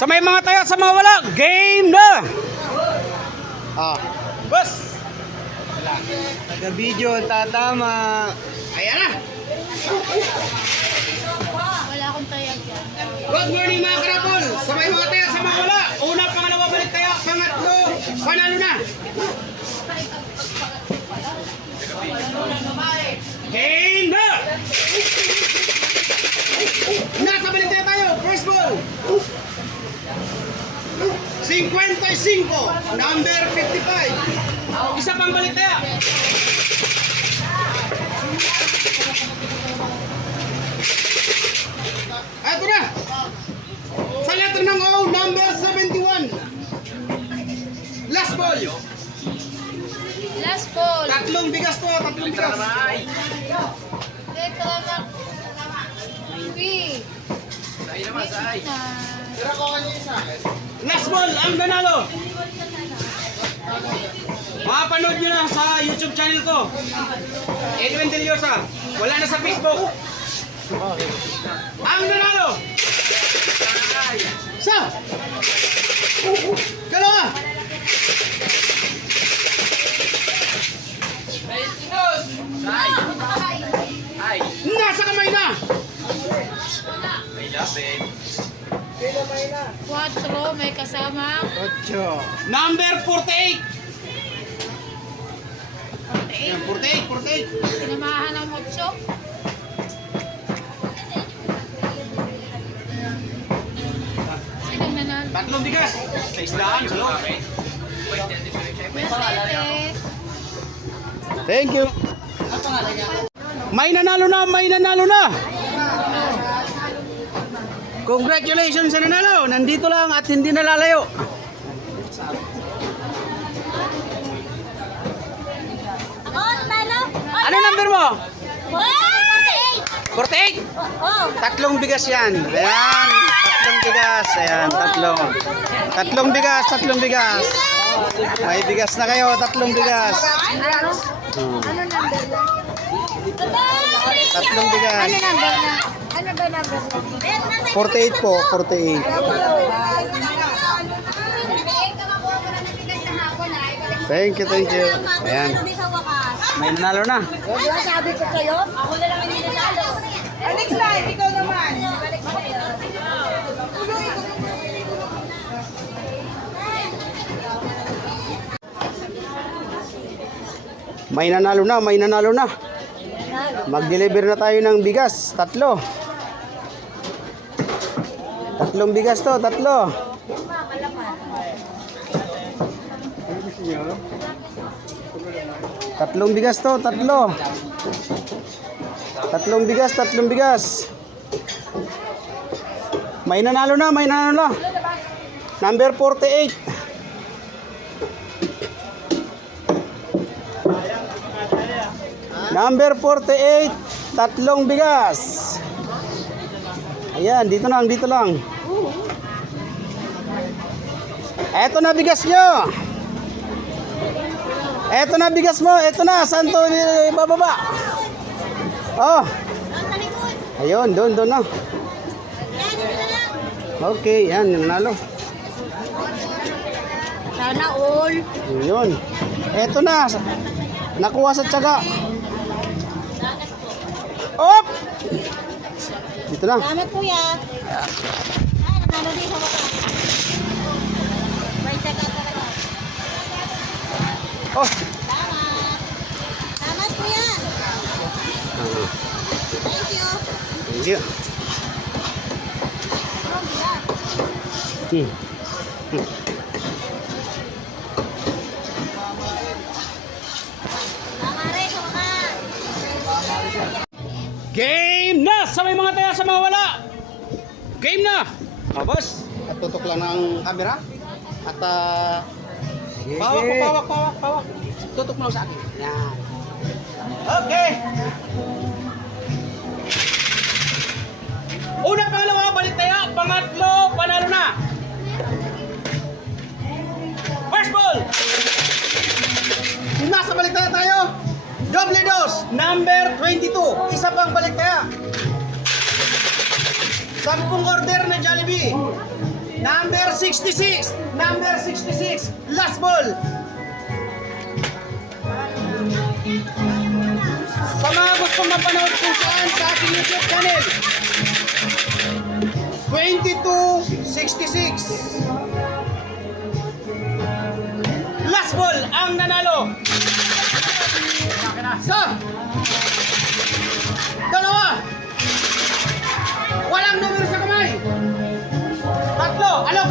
Sa may mga tayo, sa mga wala, game na! Boss! Taga-video, tatama. Ayan na! Wala akong tayag yan. Good morning mga karapol! Sa may mga tayo, sa mga wala, una, pangalawa, balik tayo, pangatlo, panalo na! Game na! Nasa balik tayo, first ball! 55, number 55. Isa pang balik tayo. Ito na. Sa letter ng O, number 71. Last ball. Last ball. Tatlong bigas to, tatlong bigas. Ito lang. B. Last ball, ang nanalo. Mapanood nyo na sa YouTube channel ko. Edwin Del Llosa. Wala na sa Facebook. Ang nanalo. Sa. Dalawa. Nasa kamay na. Quatro, may kasama. 8. Number 48. Yan, 48. Sinamahan ng motso. Sinong nanalo? Tatlong bigas. Sa isdaan. Sa loob. Masete. Thank you. May nanalo na, may nanalo na. Congratulations sa nanalo. Nandito lang at hindi nalalayo. Ano number mo? 48. Tatlong bigas yan. Ayan. Tatlong bigas. Ayan. Tatlong bigas. Tatlong bigas. May bigas na kayo. Tatlong bigas. Ano number na? Tatlong bigas. Ano number na? Ano ba number na? 48 po. 48. Thank you. Ayan. May nanalo na. Sabi ko sa'yo, ako na lang hindi nanalo. Next time, ikaw naman. May nanalo na, may nanalo na. Mag-deliver na tayo ng bigas, tatlo. Tatlong bigas to, tatlo. Tatlong bigas to, tatlo. Tatlong bigas. May nanalo na, may nanalo na. Number 48. Number 48, tatlong bigas. Ayan, dito lang. Eto na bigas nyo. Eto na bigas mo, eto na. Saan to ibababa? Oh. Ayun, doon na. Okay, yan, nanalo. Sana all. Yun. Eto na. Nakuha sa tiyaga. Op! Dito na. Salamat kuya. Nanalo din sa mata. May taga talaga. Oh. Salamat kuya. Thank you. Thank you. Game na! Sa may mga tayo, sa mga wala. Game na! Boss. At tutok lang ng camera. At pawak. Tutok mo lang sa akin. Yan. Okay. Una, pangalawa, balik tayo. Pangatlo, panalo na. First ball. Nasa balik tayo. Doble dos, number 22. Isa pang balik kaya. 10 order na Jollibee. Number 66. Number 66. Last ball. Sa mga gusto mapanood kung saan sa aking YouTube channel. 2266. Last ball ang nanalo. Sa dalawa. Walang numero sa kamay. Tatlo. Alog.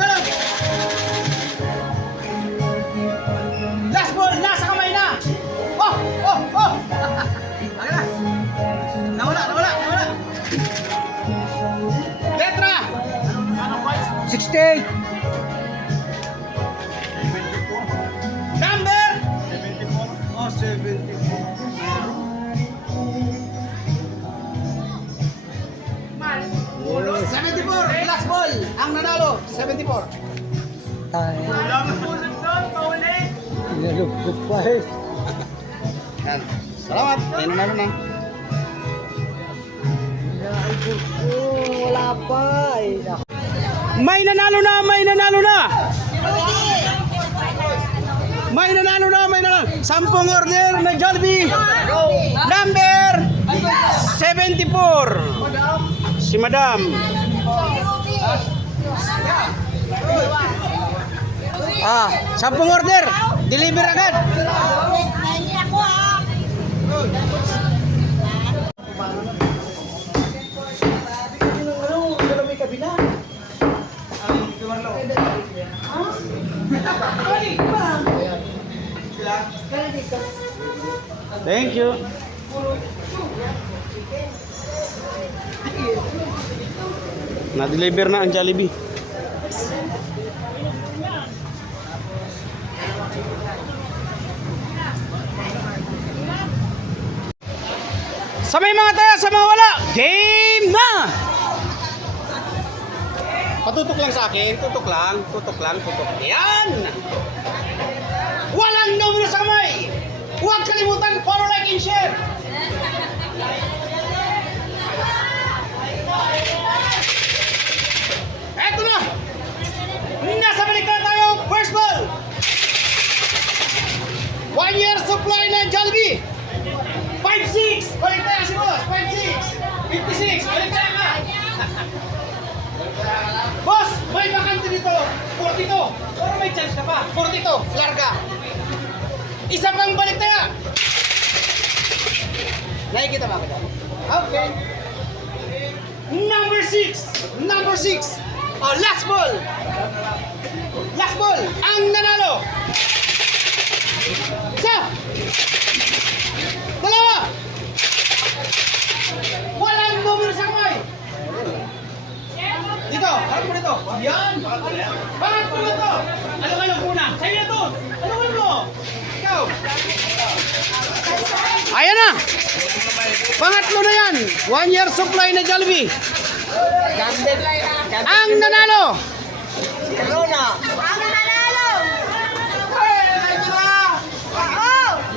Last ball. Nasa kamay na. Oh. Ayan na. Nawala. Letra. 68. Number. 74. Last ball. Ang nanalo. 74. Tayo. Nalugkot pa eh. Yan. Salamat. May nanalo na. Wala pa eh. May nanalo na. May nanalo. 10 order na Jollibee. Number 74. Si Madam. 10 order. Deliver agad. Nani ako ah. Thank you. Na-deliver na ang Jollibee. Sa may mga taya, sa mga wala, game na! Patutok lang sa akin, tutok lang. Yan! Walang numero sa kamay! Huwag kalimutan, follow, like, and share! Eto na! Nasa balik na tayo, first ball! 1 year supply ng Jollibee! 5-6! Balik tayo si boss! 5-6! 56! Balik tayo ka! Boss! May bakante dito! 42! Pero may chance ka pa! 42! Larga! Isa pang balik tayo! Nakikita ba kita? Okay! Number 6! Number 6! Oh, last ball! Last ball! Ang nanalo! Isa! Dalawa! Walang numero sa kamay! Dito! Harap mo dito! Yan! Harap mo dito! Alok muna! Sa'yo na to! Alok mo! Ikaw! Ayan na! Pangatlo na yan! 1 year supply na Jollibee! Ang nanalo!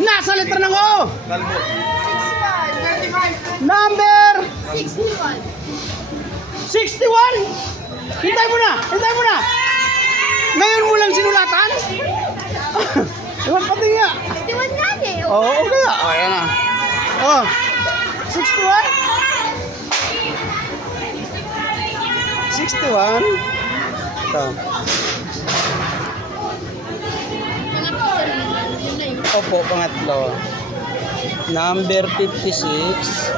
Nasa letra ng O! Number 61! Hintay mo na! Ngayon mo lang sinulatan? Ewan pati nga! 61 nga eh. Oo, okay nga. Ayan na. 61? 61? Ito. Opo, pangatlo. Number 56.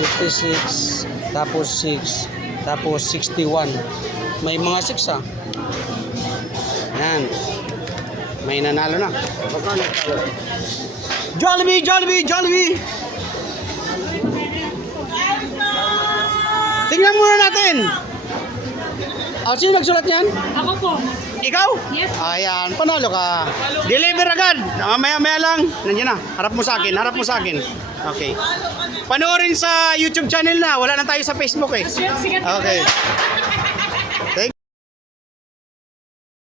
56. Tapos 6. Tapos 61. May mga 6 ah. Yan. May nanalo na. Jollibee! Tingnan muna natin. Sino nagsulat niyan? Ako po. Ikaw? Yes. Ayan, panalo ka. Deliver agad. Maya-maya lang. Nandiyan na. Harap mo sa akin. Okay. Panoorin sa YouTube channel na. Wala na tayo sa Facebook eh. Sige. Okay.